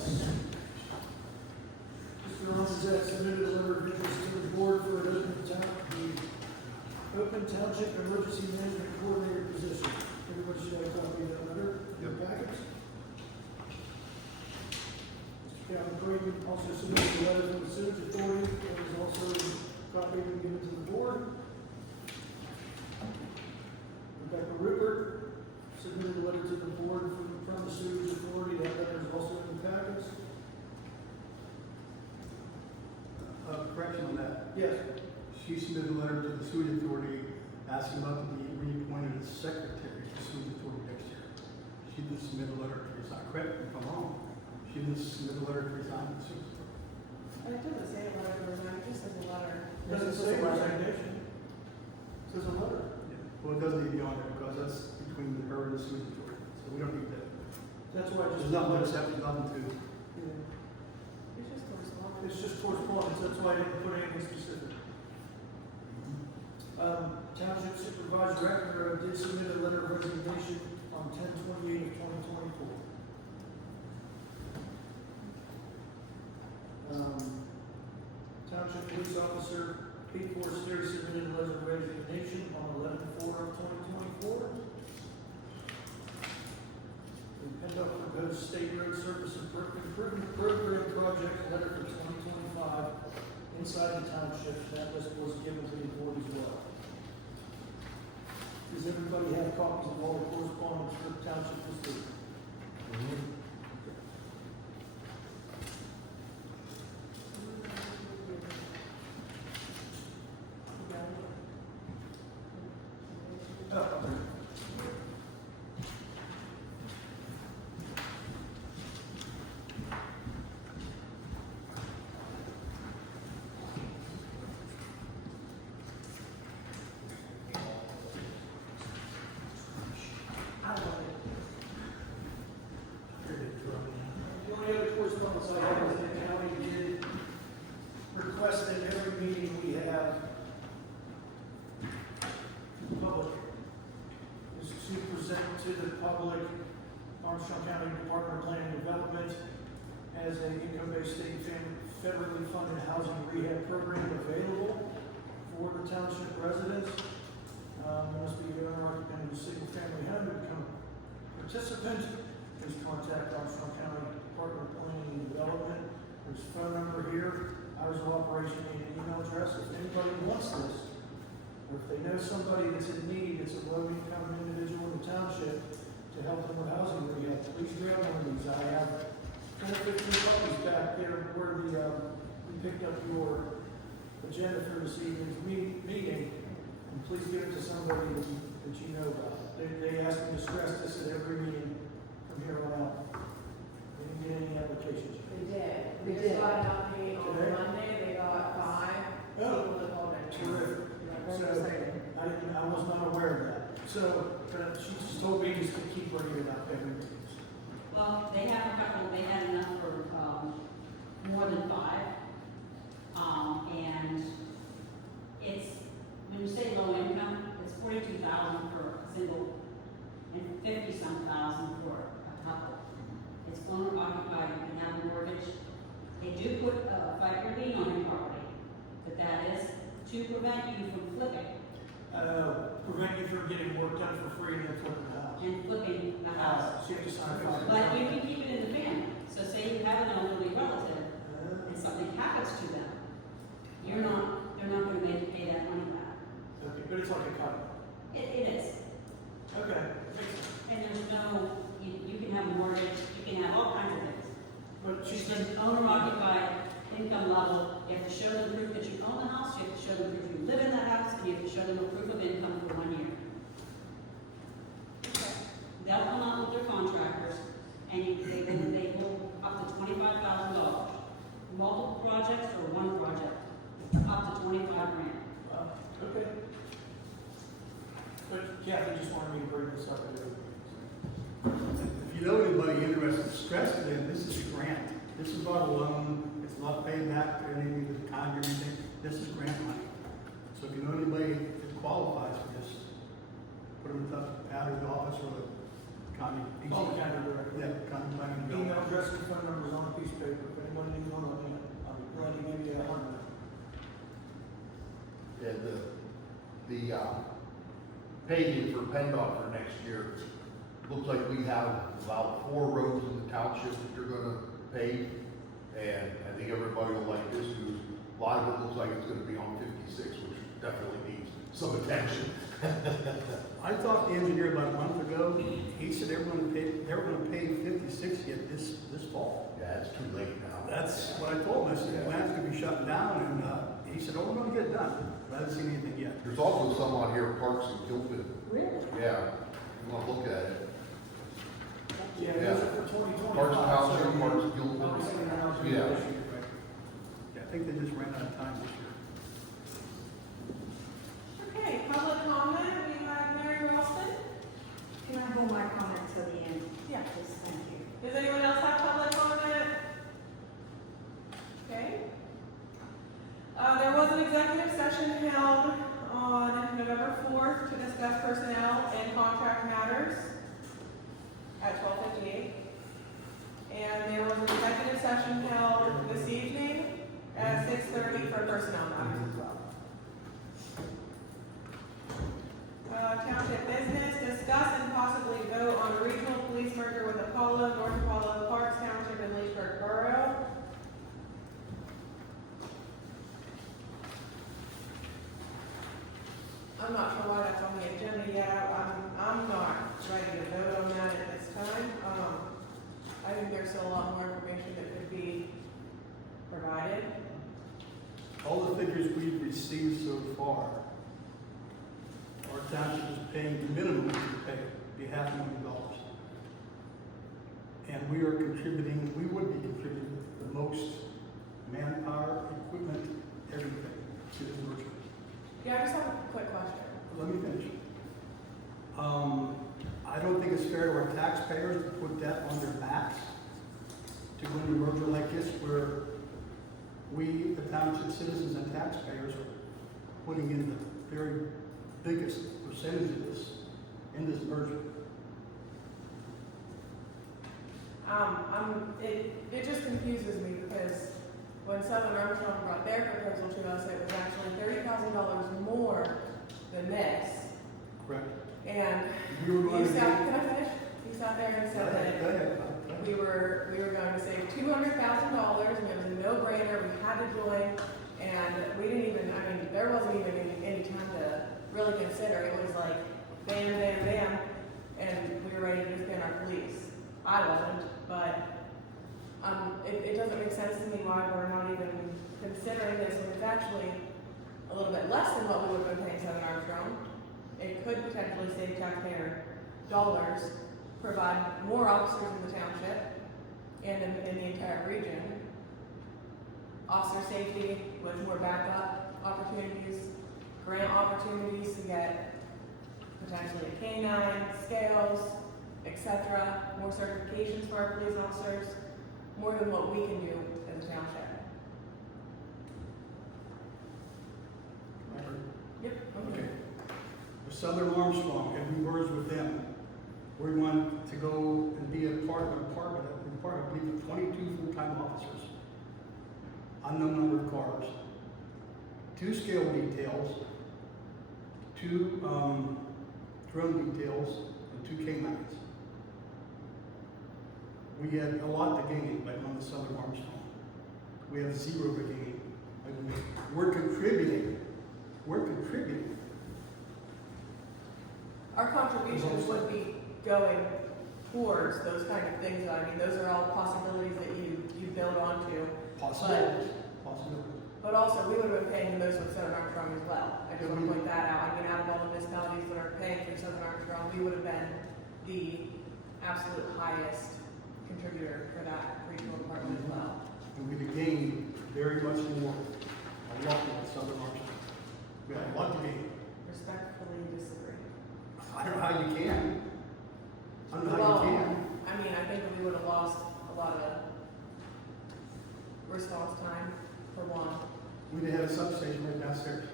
Mr. Ronzak submitted a letter of interest to the board for the Open Township Emergency Management Coordinator position. Everybody should have a copy of that letter in your packets. Captain Craven also submitted a letter from the Sewage Authority, and is also a copy been given to the board. Rebecca Rupert submitted a letter to the board from the Sewage Authority. That letter is also in the packets. Correction on that. Yes. She submitted a letter to the Sewage Authority asking about to be reappointed as secretary to the Sewage Authority next year. She didn't submit a letter to resign. Correct me if I'm wrong. She didn't submit a letter to resign to the Sewage Authority. It doesn't say a letter to resign, it just says a letter. Doesn't say resignation. It says a letter. Yeah. Well, it doesn't need to be on there because that's between her and the Sewage Authority. So we don't need that. That's why I just. There's nothing that's happened, nothing to. Yeah. It's just correspondence. It's just correspondence, that's why I didn't put anything specific. Township Supervisor Eckner did submit a letter of resignation on 10/28/2024. Township Police Officer Pete Forestieri submitted a letter of resignation on 11/4/2024. The PennDOT proposed State Road Surface Improvement Program Project letter for 2025 inside the township. That list was given to the board as well. Does everybody have copies of all the correspondence for the township this week? The only other correspondence I have is that the county did request that every meeting we have public is to present to the public Armstrong County Department of Planning and Development as an income-based state federally funded housing rehab program available for the township residents. There must be an owner-occupant of a single-family home to become a participant. Please contact Armstrong County Department of Planning and Development. There's a phone number here, hours of operation, and an email address. If anybody wants this, or if they know somebody that's in need, that's a low-income individual in the township, to help them with housing rehab, please grab one of these. I have 10 or 15 copies back there where we picked up your agenda for this evening's meeting. And please give it to somebody that you know about. They asked me to stress this at every meeting from here on out. They didn't get any applications. They did. They They did. just got an update on Today? Monday, they got 5 Oh. people that called in. Terrific. Yeah, So, very excited. I was not aware of that. So, she just told me just to keep bringing it up every meeting. Well, they have a couple, they had enough for, more than 5. And it's, when you say low income, it's 42,000 for a single and 50-some thousand for a couple. It's owner occupied, you can have a mortgage. They do put a 5-year lien on your property, but that is to prevent you from flipping Prevent you from getting work done for free and then flipping the house. and flipping the house. So you have to sign a file. But you can keep it in the family. So say you have an elderly relative and something happens to them, they're not gonna make you pay that money back. Okay, but it's like a cut. It is. Okay. And there's no, you can have a mortgage, you can have all kinds of things. But It's she's just owner occupied, income level, you have to show them proof that you own the house, you have to show them proof you live in that house, and you have to show them a proof of income for 1 year. They'll come out with their contractors, and they will up to $25,000. Multiple projects or one project, up to $25,000. okay. But Kathy just wanted me to bring this up at every meeting. If you know anybody interested, stress to them, this is a grant. This is not a loan, it's not paying back or anything to the county or anything. This is grant money. So if you know anybody that qualifies for this, put them in touch with Patty's office or the County. Call the county director. Yeah, county planning. and Email development. address and phone numbers on a piece of paper, if anyone needs one, let me know. I'll be glad to give you a hard one. And the paving for PennDOT for next year, looks like we have about 4 roads in the township that you're gonna pave. And I think everybody will like this, because a lot of it looks like it's gonna be on 56, which definitely needs some attention. I talked to the engineer about a month ago, he said they were gonna pay 56 yet this fall. Yeah, it's too late now. That's what I told him, I said, the plant's gonna be shut down, and, he said, oh, we're gonna get it done, but I haven't seen anything yet. There's also some on here, Parks and Gilpin. Really? Yeah, you wanna look at it. Yeah, those are for 2025. Parks Township, so Parks Gilpin. obviously they're not Yeah. this year, right? Yeah, I think they just ran out of time this year. Okay, public comment, we have Mary Ralston. Can I hold my comment till the end? Yeah. Please, thank you. Does anyone else have public comment? Okay. There was an executive session held on November 4th to discuss personnel and contract matters at 12:58. And there was an executive session held this evening at 6:30 for personnel matters as well. Township business, discuss and possibly vote on a regional police merger with Apollo, North Apollo, Parks Township, and Leesburg Borough. I'm not sure why that's on the agenda yet. I'm not ready to vote on that at this time. I think there's still a lot more information that could be provided. All the figures we've received so far, our township is paying the minimum we can pay, be $500,000. And we are contributing, we would be contributing the most manpower, equipment, everything to this merger. Yeah, I just have a quick question. Let me finish. I don't think it's fair to our taxpayers to put that on their backs to win a merger like this, where we, the township citizens and taxpayers, are putting in the very biggest percentage of this, in this merger. It just confuses me because when Southern Armstrong brought their proposal to us, it was actually $30,000 more than this. Correct. And We were going you to sat, get. can I finish? You sat there and Go said ahead, that go ahead. we were going to save $200,000 and it was a no-brainer, we had to join. And we didn't even, I mean, there wasn't even any time to really consider. It was like bam, bam, bam, and we were ready to disband our police. I wasn't, but it doesn't make sense to me why we're not even considering this when it's actually a little bit less than what we would have been paying Southern Armstrong. It could potentially save taxpayer dollars, provide more officers in the township and in the entire region. Officer safety with more backup opportunities, grant opportunities to get potentially a canine, scales, etc. More certifications for our police officers, more than what we can do as a township. Yep. Okay. The Southern Armstrong, and we merged with them. We want to go and be a part of an department, I believe, of 22 full-time officers. Unknown number of cars. 2 scale details, 2 drone details, and 2 canines. We had a lot to gain by going to Southern Armstrong. We have 0 to gain. And we're contributing. We're contributing. Our contributions would be going towards those kind of things. I mean, those are all possibilities that you build onto. Possibilities. Possibilities. But also, we would have been paying the most with Southern Armstrong as well. I just want to point that out. I mean, out of all the municipalities that are paying for Southern Armstrong, we would have been the absolute highest contributor for that regional department as well. And we could gain very much more, a lot more with Southern Armstrong. We have a lot to gain. Respectfully disagree. I don't know how you can. I don't know how Well, you can. I mean, I think we would have lost a lot of response time, for one. We'd have had a substation right downstairs.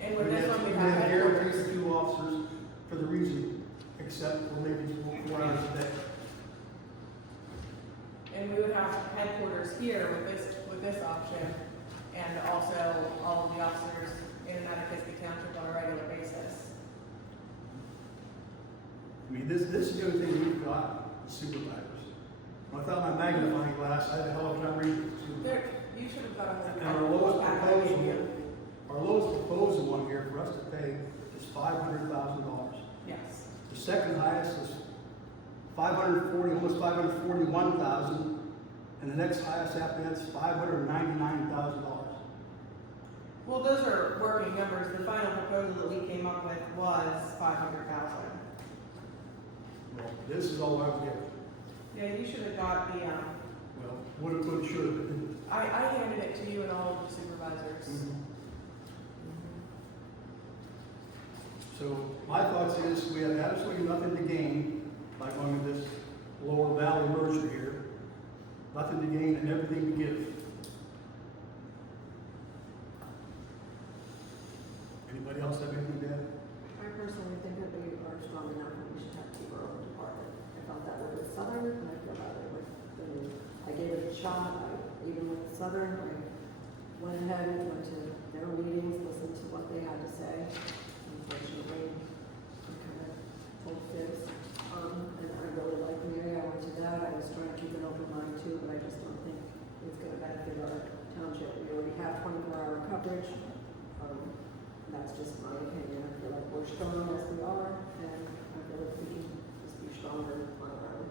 And with this one, we We'd have have guarantees headquarters. of 2 officers for the region, except for maybe 4 hours a day. And we would have headquarters here with this option, and also all of the officers in and out of Kiski Township on a regular basis. I mean, this is the only thing we've got, supervisors. When I found my magnifying glass, I had a hell of a time reading supervisors. There, you should have got a And our lowest proposal one here for us to pay is $500,000. Yes. The second highest is 540, almost 541,000, and the next highest after that's $599,000. Well, those are working numbers. The final proposal that we came up with was 500,000. Well, this is all I was given. Yeah, you should have got the, Well, would have, could, should have, but didn't. I handed it to you and all of the supervisors. So my thoughts is we have absolutely nothing to gain by going to this lower valley merger here. Nothing to gain and everything to give. Anybody else have anything to add? I personally think that we are strong enough and we should have to keep our own department. I felt that way with Southern, and I feel that way with the new. I gave it a shot, even with Southern, I went ahead and went to their meetings, listened to what they had to say. Unfortunately, I kind of told fibs. And I really like Mary, I went to that, I was trying to keep an open mind too, but I just don't think it's gonna benefit our township. We already have 24-hour coverage. That's just my opinion. I feel like we're strong as we are, and I feel like we can just be stronger on our own.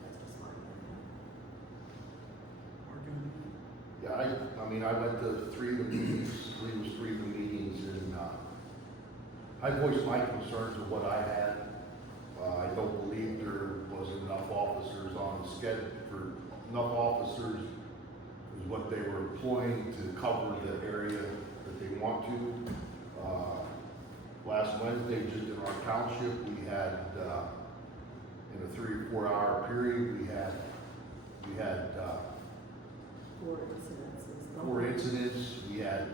That's just my opinion. Mark, I mean, I went to 3 of the meetings, I believe it was 3 of the meetings, and, I voiced my concerns of what I had. I don't believe there was enough officers on the schedule, enough officers is what they were employing to cover the area that they want to. Last Wednesday, just in our township, we had, in a 3 or 4 hour period, we had 4 incidences. 4 incidents. We had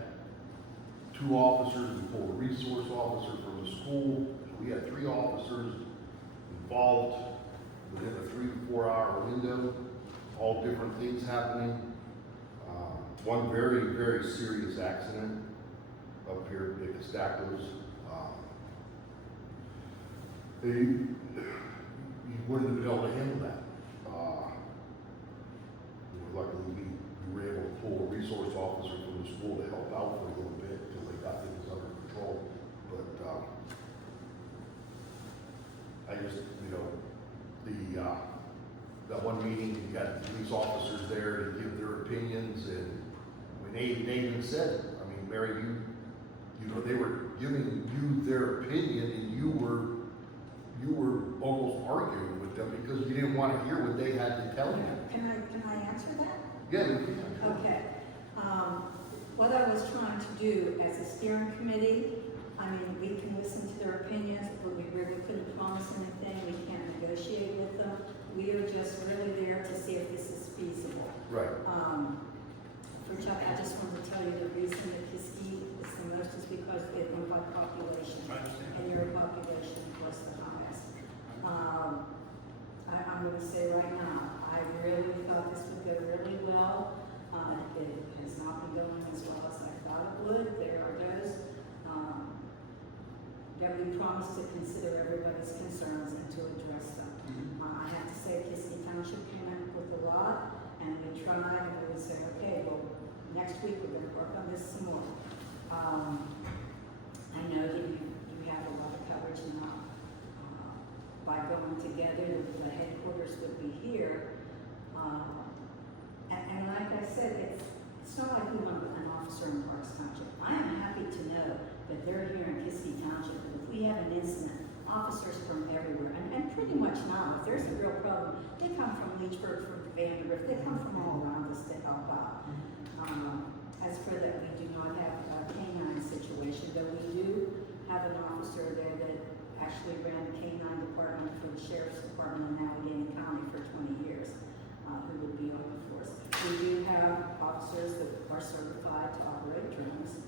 2 officers and 4 resource officers from the school. So we had 3 officers involved within a 3 to 4 hour window, all different things happening. One very, very serious accident up here at Nicostacos. You wouldn't have been able to handle that. Luckily, we were able to pull a resource officer from the school to help out for a little bit until they got things under control. But I just, that one meeting, you got police officers there to give their opinions, and I mean, they even said, I mean, Mary, they were giving you their opinion, and you were almost arguing with them because you didn't want to hear what they had to tell you. Can I answer that? Yeah, you can. Okay. What I was trying to do as a steering committee, I mean, we can listen to their opinions, but we really couldn't promise anything. We can't negotiate with them. We are just really there to see if this is feasible. Right. For Chuck, I just wanted to tell you the reason that Kiski is the most is because it went by population. I understand. And your population was the highest. I'm going to say right now, I really thought this would go really well. It has not been going as well as I thought it would. There are those. Deputy promised to consider everybody's concerns and to address them. I have to say, Kiski Township came in with a lot, and we tried, and we would say, okay, well, next week we're going to work on this some more. I know that you have a lot of coverage now. By going together, the headquarters would be here. And like I said, it's not like we want an officer in Parks Township. I am happy to know that they're here in Kiski Township. And if we have an incident, officers from everywhere, and pretty much now, if there's a real problem, they come from Leechburg, from Vanderbilt, they come from all around us to help out. As for that, we do not have a canine situation, though we do have an officer there that actually ran the canine department for the sheriff's department in Allegheny County for 20 years, who would be on the force. We do have officers that are certified to operate drones.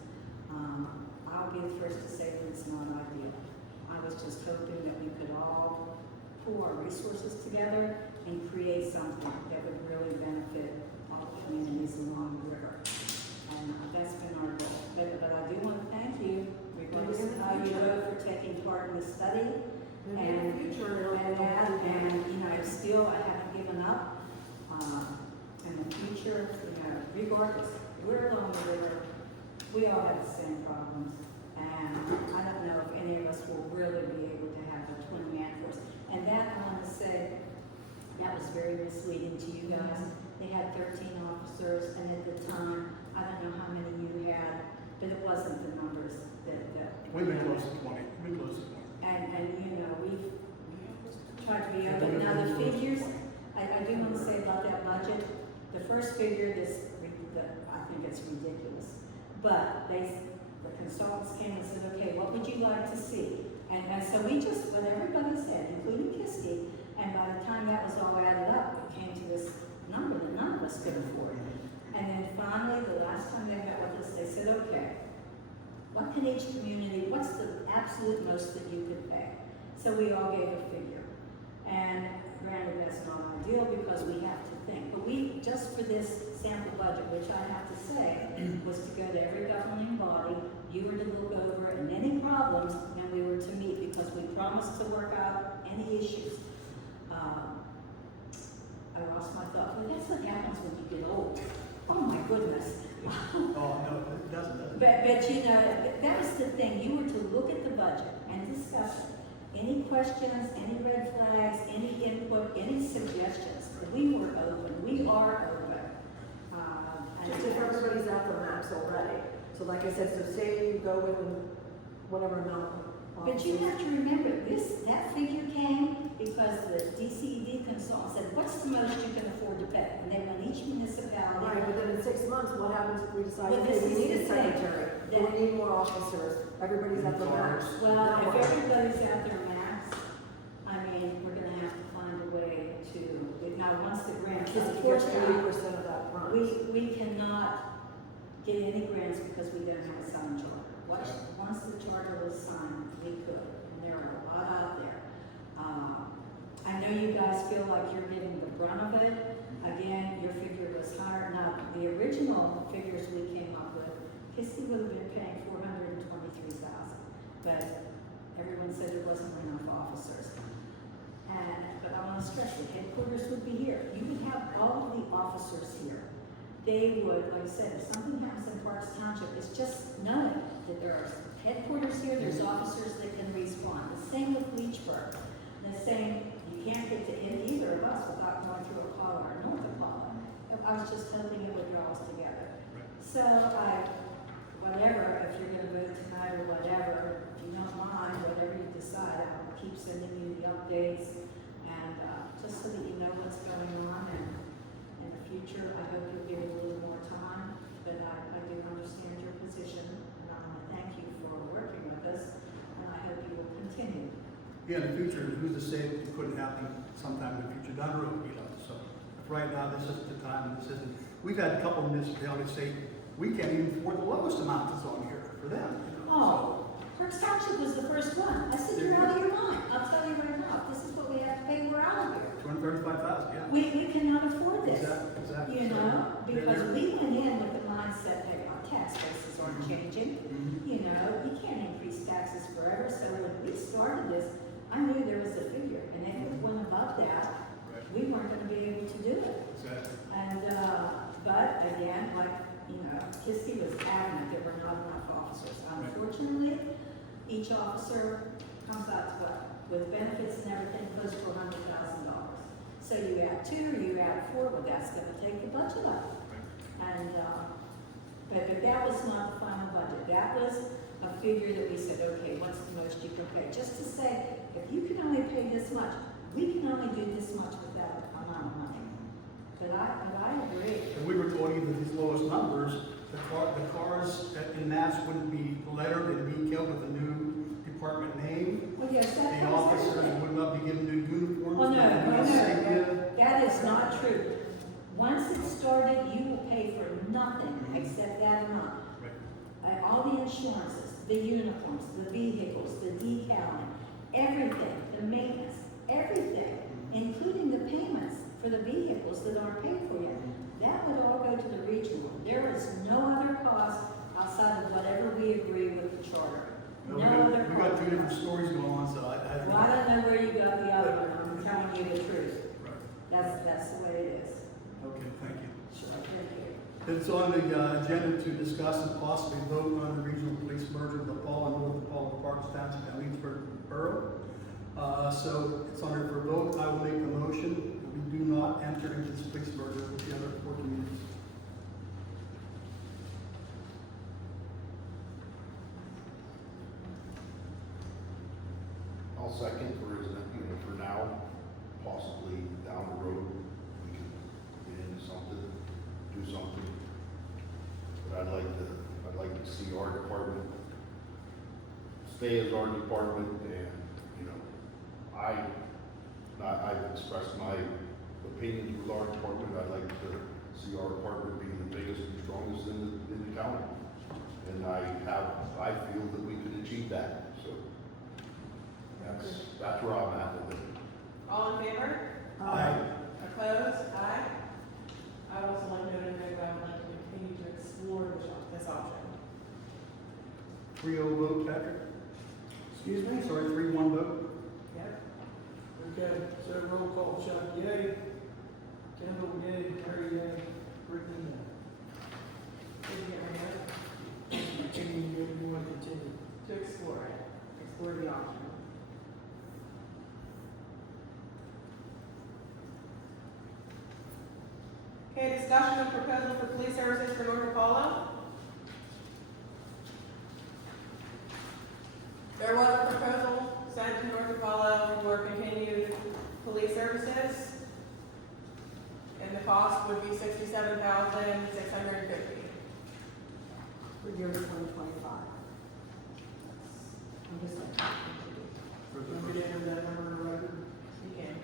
I'll be the first to say that it's not ideal. I I was just hoping that we could all pull our resources together and create something that would really benefit all communities along the river. And that's been our goal. But I do want to thank you, regardless of how you vote, for taking part in the study. Maybe in the future, Still, I haven't given up. In the future, regardless, we're along the river, we all have the same problems. And I don't know if any of us will really be able to have a twin man force. And that, I want to say, that was very misleading to you guys. They had 13 officers, and at the time, I don't know how many you had, but it wasn't the numbers that. We've been close to 20, we've been close to 20. And we've tried to be open. Now, the figures, I do want to say about that budget, the first figure, I think it's ridiculous. But the consultants came and said, okay, what would you like to see? And so we just, what everybody said, including Kiski, and by the time that was all added up, it came to this number that none of us could afford. And then finally, the last time they met with us, they said, okay, what can each community, what's the absolute most that you could pay? So we all gave a figure. And granted, that's not ideal because we have to think. But we, just for this sample budget, which I have to say, was to go to every governing body, you were to look over, and any problems, and we were to meet because we promised to work out any issues. I lost my thought. Well, that's what happens when you get old. Oh my goodness. Oh, no, it doesn't. But that was the thing. You were to look at the budget and discuss it. Any questions, any red flags, any input, any suggestions. We were open. We are open. Just if everybody's at the max already. So like I said, so say you go with whatever amount of But you officers. have to remember, that figure came because the DCED consultant said, what's the most you can afford to pay? And they went each municipality. Right, but then in 6 months, what happens if we decide, Well, hey, this we is need the a thing. secretary, or we need more officers, everybody's at the max. Well, Now if what? everybody's at their max, I mean, we're gonna have to find a way to, now, once the grant, Because it gets unfortunately, 80% of that grant. we cannot get any grants because we don't have a signed charter. Once the charter was signed, we could, and there are a lot out there. I know you guys feel like you're getting the brunt of it. Again, your figure was higher. Now, the original figures we came up with, Kiski would have been paying $423,000, but everyone said there wasn't enough officers. But I want to stress that headquarters would be here. You would have all of the officers here. They would, like I said, if something happens in Parks Township, it's just knowing that there are headquarters here, there's officers that can respond. The same with Leechburg. The same, you can't get to either of us without going through Apollo or North Apollo. I was just hoping it would draw us together. So whatever, if you're gonna vote tonight or whatever, if you don't mind, whatever you decide, I'll keep sending you the updates. And just so that you know what's going on, and in the future, I hope you'll give it a little more time, but I do understand your position, and I want to thank you for working with us, and I hope you will continue. Yeah, in the future, who's to say it couldn't happen sometime in the future down the road, so if right now, this isn't the time, this isn't, we've had a couple of municipalities say, we can't even afford the lowest amount that's on here for them, Oh, Parks Township was the first one. I said, you're out of your mind. I'll tell you right now, if this is what we have to pay, we're out of here. $235,000, yeah. We cannot afford this. Exactly. You know, So, because we went in with the mindset that our tax bases aren't changing. You know, you can't increase taxes forever, so when we started this, I knew there was a figure, and if it went above that, we weren't gonna be able to do it. Exactly. And, but again, like, Kiski was adamant there were not enough officers. Unfortunately, each officer comes out to what? With benefits and everything, close to $100,000. So you add 2 or you add 4, well, that's gonna take the budget up. And, but that was not the final budget. That was a figure that we said, okay, what's the most you can pay? Just to say, if you can only pay this much, we can only do this much with that amount of money. But I agree. And we were told even these lowest numbers, the cars in mass wouldn't be lettered and detailed with a new department name. Well, yes, that The was officers would not be given new uniforms. Well, with a new no, insignia. that is not true. Once it started, you will pay for nothing except that amount. Right. All the insurances, the uniforms, the vehicles, the decaling, everything, the maintenance, everything, including the payments for the vehicles that aren't paid for yet. That would all go to the regional. There is no other cost outside of whatever we agree with the charter. No other We got cost. two different stories going on, so I. Well, I don't know where you got the other one, I'm telling you the truth. Right. That's the way it is. Okay, thank you. Sure, thank you. It's on the agenda to discuss and possibly vote on the regional police merger with the Paul and North Paul Parks Township and Leesburg Borough. So it's on there for a vote. I will make the motion. We do not enter into this police merger with the other 4 communities. I'll second for now, possibly down the road, we can get into something, do something. But I'd like to see our department stay as our department and, you know, I've expressed my opinions with our department. I'd like to see our department being the biggest and strongest in the county. And I feel that we can achieve that, so. That's where I'm at with it. All in favor? Aye. Opposed? Aye. I would also like to note that I would like to continue to explore this option. 3-0 vote, Patrick? Excuse me? Sorry, 3-1 vote? Yep. Okay, so roll call, Chuck, yay. Kendall, yay. Harry, yay. Brittany, yay. Did you get my note? Continue, you want to continue? To explore it. Explore the option. Okay, discussion of proposal for police services for North Apollo. There was a proposal sent to North Apollo for continued police services. And the cost would be $67,650. For year 2025. I'm just like. Want me to enter that number in the record? You can.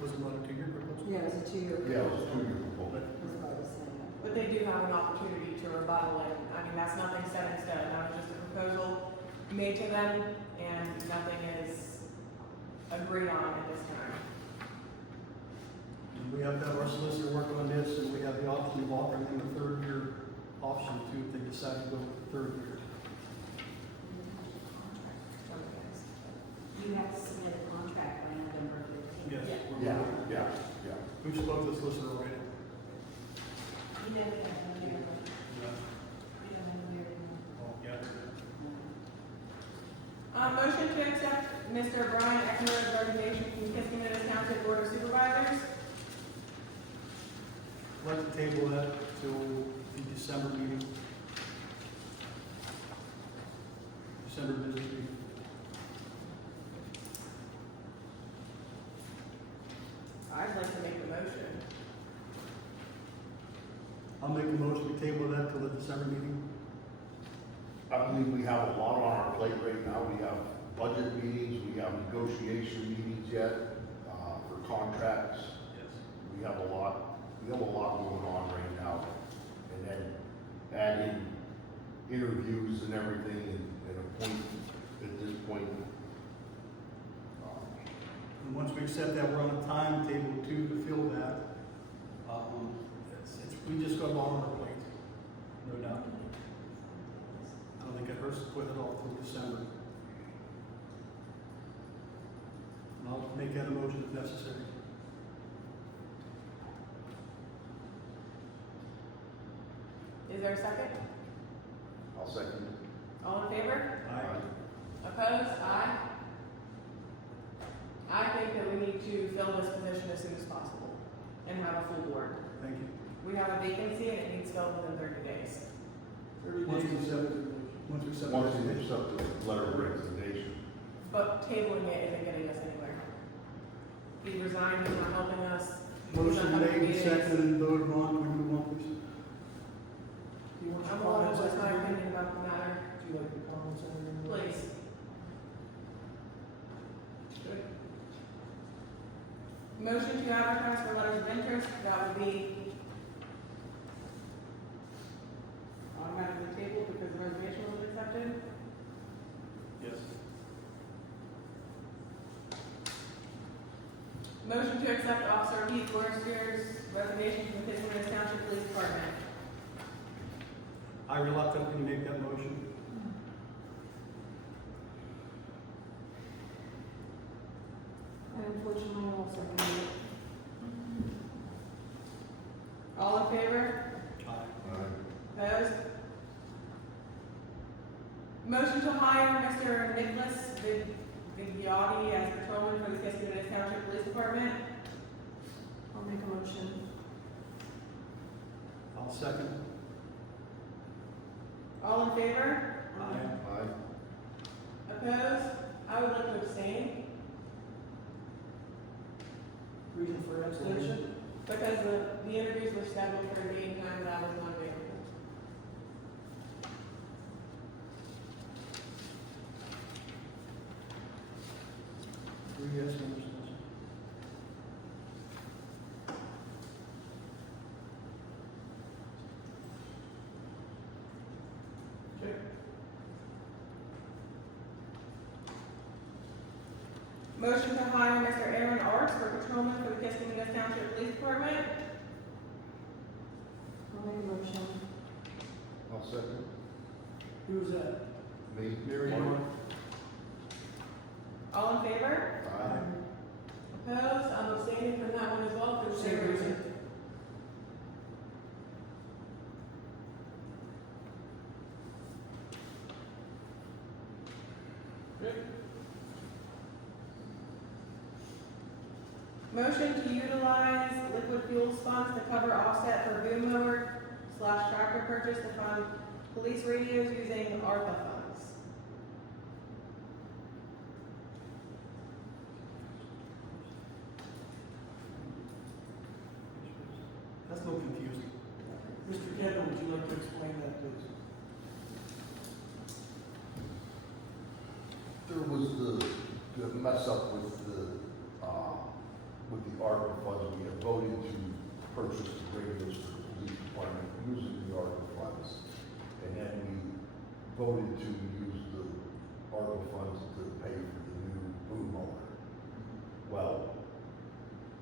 Was it not a 2-year proposal? Yeah, it's a 2-year. Yeah, it was a 2-year proposal. That's what I was saying. But they do have an opportunity to rebuttal it. I mean, that's nothing set in stone. That was just a proposal made to them, and nothing is agreed on at this time. And we have to have our solicitor work on this, and we have the option of offering them a 3rd-year option too, if they decide to go with the 3rd year. You have to submit a contract by November 15th. Yes. Yeah. We've spoken to the solicitor already. You know that, you don't have to. Oh, yeah. Motion to accept Mr. Brian Eckner's resignation from Kiski Township Board of Supervisors. I'd like to table that till the December meeting. December business meeting. I'd like to make the motion. I'll make a motion to table that till the December meeting. I believe we have a lot on our plate right now. We have budget meetings, we have negotiation meetings yet, for contracts. Yes. We have a lot going on right now. And then add in interviews and everything and a point, at this point. And once we accept that, we're on a timetable too to fill that. We just got a lot on our plate, no doubt. I don't think it hurts to quit it all through December. And I'll make that a motion if necessary. Is there a second? I'll second it. All in favor? Aye. Opposed? Aye. I think that we need to fill this position as soon as possible and have a full board. Thank you. We have a vacancy and it needs filled within 30 days. 30 Once we days. accept it, once we accept Once we it. accept the letter of recommendation. But tabling it isn't getting us anywhere. He resigned, he's not helping us. He's not Motion coming to made, meetings. seconded, and voted on. Can we move on, please? Do you want I'm to willing comment to voice my on opinion about the matter, Do you like the comments on it? please. Okay. Motion to advertise for letters of interest, that would be automatically tabled because the resignation was accepted. Motion to accept Officer Pete Forrester's resignation from the Kiski Township Police Department. I reluctantly make that motion. And unfortunately, I will second it. All in favor? Aye. Opposed? Motion to hire Mr. Nicholas Vigliotti as patrolman for the Kiski Township Police Department. I'll make a motion. I'll second. All in favor? Aye. Opposed? I would like to abstain Reason for abstention? because the interviews were scheduled for a date and time that I was not available. Three yes, no abstentions. Okay. Motion to hire Mr. Aaron Arts for patrolman for the Kiski Township Police Department. I'll make a motion. I'll second. Who was that? Me. Mary, Mark. Mark. All in favor? Aye. Opposed? I'm abstaining from that one as well for the same Same reason. reason. Okay. Motion to utilize liquid fuels funds to cover offset for boom mower / tractor purchase to fund police radios using ARPA funds. That's a little confusing. Mr. Kendall, would you like to explain that, please? There was the mess up with the ARPA funds. We had voted to purchase the radios for the police department using the ARPA funds. And then we voted to use the ARPA funds to pay for the new boom mower. Well,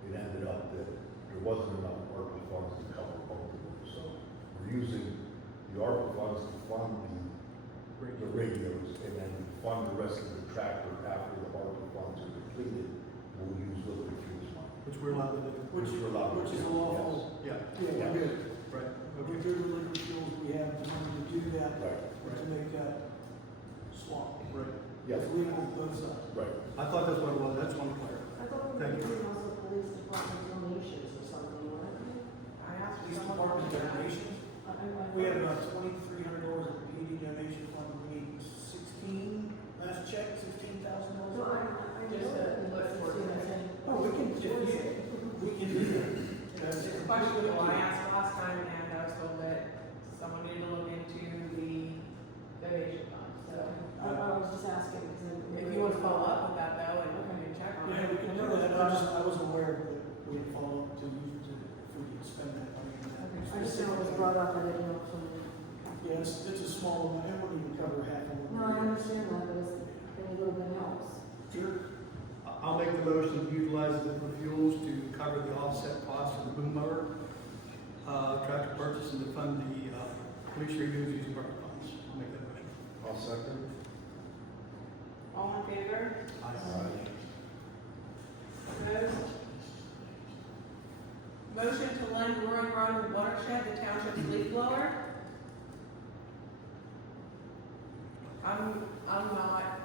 it ended up that there wasn't enough ARPA funds to cover both of them. So we're using the ARPA funds to fund the radios, and then fund the rest of the tractor after the ARPA funds are depleted. We'll use liquid fuels money. Which we're allowed to do. Which we're allowed to Which is do, a lawful. Yeah, Yeah, we're good. right. We're good with liquid fuels, we have the money to do that, Right, to make that swap. Right. yes, It's legal both sides. right. I thought that's what it was. That's one clarify. I thought we were Thank you. doing also police department donations or something, weren't we? I asked Police someone department to do that. donations, we have about $2,300 of PD donation fund, we need 16, last check, $16,000. No, I Just know a that look it's for it. 16%. Oh, we can, we can do that. It's questionable. I asked last time and I was told that someone needed to look into the donation fund, so. I was just asking, because If you want to follow up with that though, and we can check on Yeah, it. we can do that, I wasn't aware that we had follow up to use it, if we could spend that money on that. I just know it was brought up, I didn't know if someone. Yeah, it's a small amount, it wouldn't even cover half of it. No, I understand that, but it's, any little bit helps. Sure. I'll make the motion to utilize liquid fuels to cover the offset costs of the boom mower, tractor purchase, and to fund the police radios using ARPA funds. I'll make that motion. I'll second. All in favor? Aye. Opposed? Motion to lend Roaring Run watershed to township leaf blower. I'm not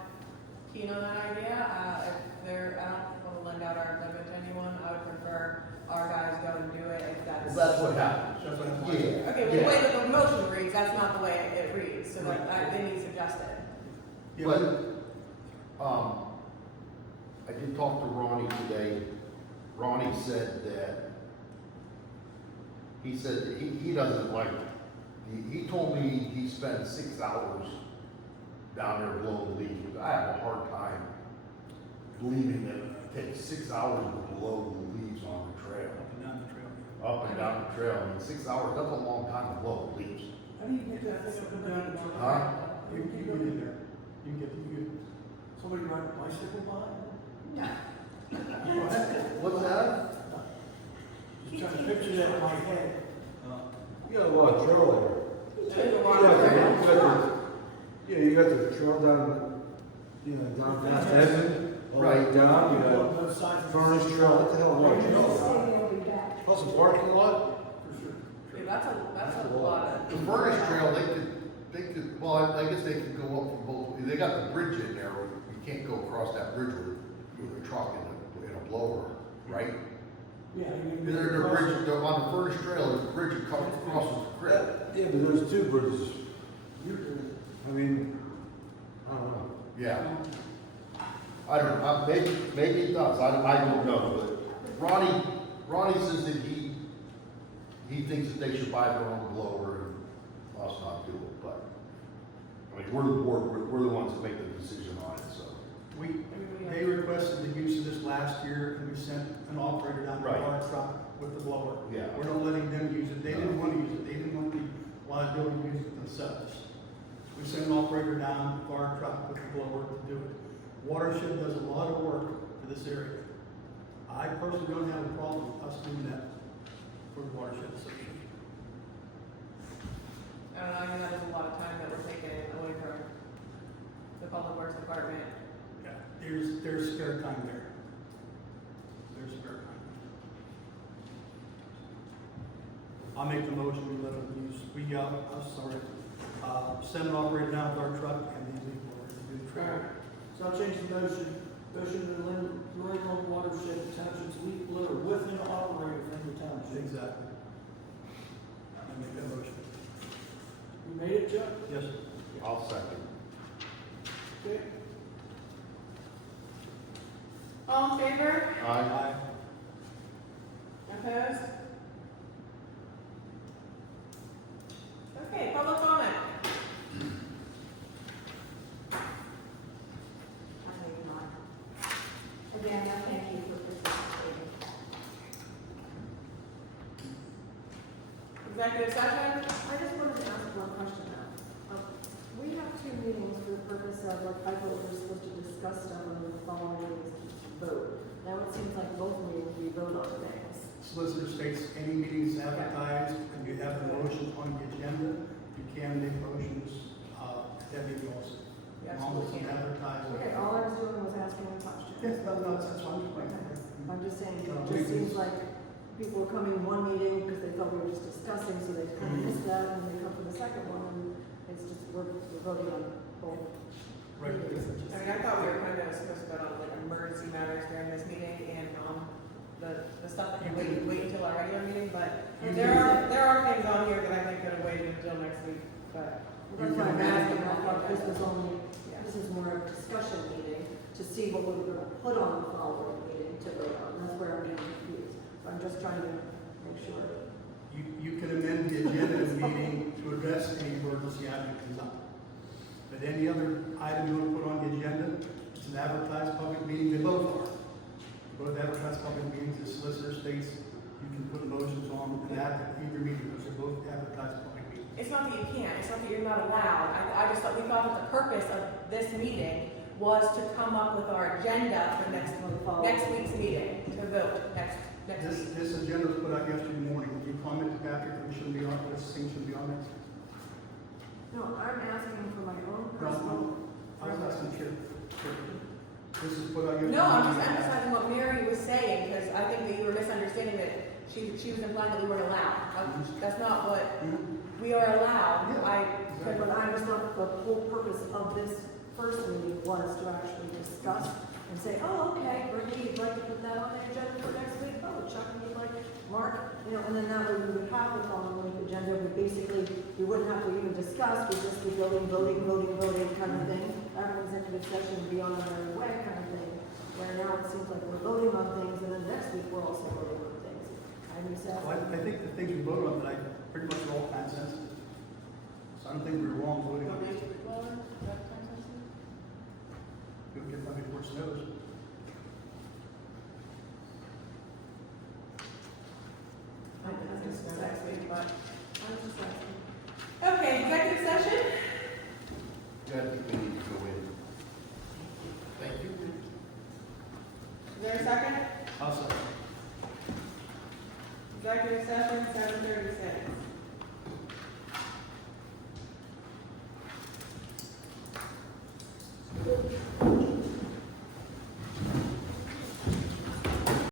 keen on that idea. If they're, I don't want to lend out our equipment to anyone. I would prefer our guys go and do it if that's. Well, that's what happened. That's what I'm Yeah. Okay, well, the way that the motion reads, that's not the way it reads, so that, they need suggested. Yeah, But, I did talk to Ronnie today. Ronnie said that, he said that he doesn't like, he told me he spent 6 hours down there blowing leaves. I have a hard time believing that it takes 6 hours to blow the leaves on the trail. up and down the trail. Up and down the trail. I mean, 6 hours, that's a long time to blow leaves. How do you get that thing up and down the trail? Huh? You can get in there. You can get, you Somebody ride a bicycle by? What's that? at my head. You got a lot of trail There's a there. lot of trail. Yeah, you got the trail down, down past Edmond, all the way Right. down, you On got both sides of the Furnace city. Trail, what the hell, what Saying trail? it'll be back. Plus a parking lot? For sure. Yeah, that's a lot of. The furnace trail, they could, well, I guess they could go up from both, they got the bridge in there, where you can't go across that bridge with a truck in a blower, right? Yeah. you can There's a cross bridge, it. on the furnace trail, there's a bridge that comes across the creek. Yeah, but there's two bridges. You're- I mean, I don't know. Yeah. I don't know, maybe it does, I don't know, but Ronnie says that he thinks that they should buy their own blower and us not do it, but, I mean, we're the board, we're the ones that make the decision on it, so. They requested the use of this last year, and we sent an operator down to Right. our truck with the blower. Yeah. We're not letting them use it, they didn't want to use it, they didn't want the liability to use it themselves. We sent an operator down to our truck with the blower to do it. Watershed does a lot of work for this area. I personally don't have a problem with us doing that for the Watershed Association. I don't know, I think that is a lot of time that we're taking away from the public works department. Yeah, there's spare time there. There's spare time. I'll make the motion, we let them use, send an operator down with our truck and the lead blower to do the trick. Alright, so I'll change the motion. Motion to Lorraine Home Watershed Township's leaf blower with an operator from the township. Exactly. I make that motion. You made it, Chuck? Yes. I'll second. Okay. All in favor? Aye. Opposed? Okay, public comment. Again, I thank you for participating. Executive session? I just wanted to ask one question now. We have 2 meetings for the purpose of, like, I thought we were supposed to discuss stuff and then the following meetings vote. Now it seems like both meetings we vote on things. Solicitor states any meetings advertised, and you have the motion on the agenda, you can make motions, that meeting also. Yes, As long as we it's can. advertised. Okay, all I was doing was asking a question. Yes, no, that's fine. I'm just saying, No, it just seems like people were coming one meeting because they thought we were just discussing, so they kind of missed that, and they come for the second one, and it's just, we're voting on both Right. meetings. which is- I mean, I thought we were kind of supposed to vote on like emergency matters during this meeting and, the stuff that can wait until our regular meeting, but there are things on here that I think could have waited until next week, but. That's why I'm asking, I thought this was only, Yeah. this is more of a discussion meeting to see what we were gonna put on the following meeting to vote on, that's where I'm getting confused. So I'm just trying to make sure. You can amend the agenda of the meeting to address any emergency item that comes up. But any other item you want to put on the agenda, it's an advertised public meeting, they both are. Both advertised public meetings, the solicitor states you can put motions on and that at either meeting, because they're both advertised public meetings. It's not that you can't, it's not that you're not allowed. I just thought, we thought that the purpose of this meeting was to come up with our agenda for next week's meeting, to vote next week. This agenda was put out yesterday morning. Did you comment, Patrick, that we shouldn't be on, this thing should be on next? No, I'm asking for my own No, personal. I was asking Chair. This is put out yesterday. No, I'm just morning. emphasizing what Mary was saying, because I think that you were misunderstanding that she was implying that we weren't allowed. That's not what, we are allowed. Okay, but I was not, the whole purpose of this first meeting was to actually discuss and say, oh, okay, Brittany, you'd like to put that on the agenda for next week? Oh, Chuck, you'd like, Mark, and then that way we would have the following week agenda, we wouldn't have to even discuss, we'd just be voting kind of thing. Every executive session would be on their way kind of thing. Where now it seems like we're voting on things, and then next week we're also voting on things. I understand. Well, I think the things we voted on tonight pretty much are all consensus. So I don't think we're wrong voting on these. We'll get my reports noticed. Next week, but. I'm just asking. Okay, executive session? Yeah, I think we need to go in. Thank you. Is there a second? I'll second. Executive session, 7:36.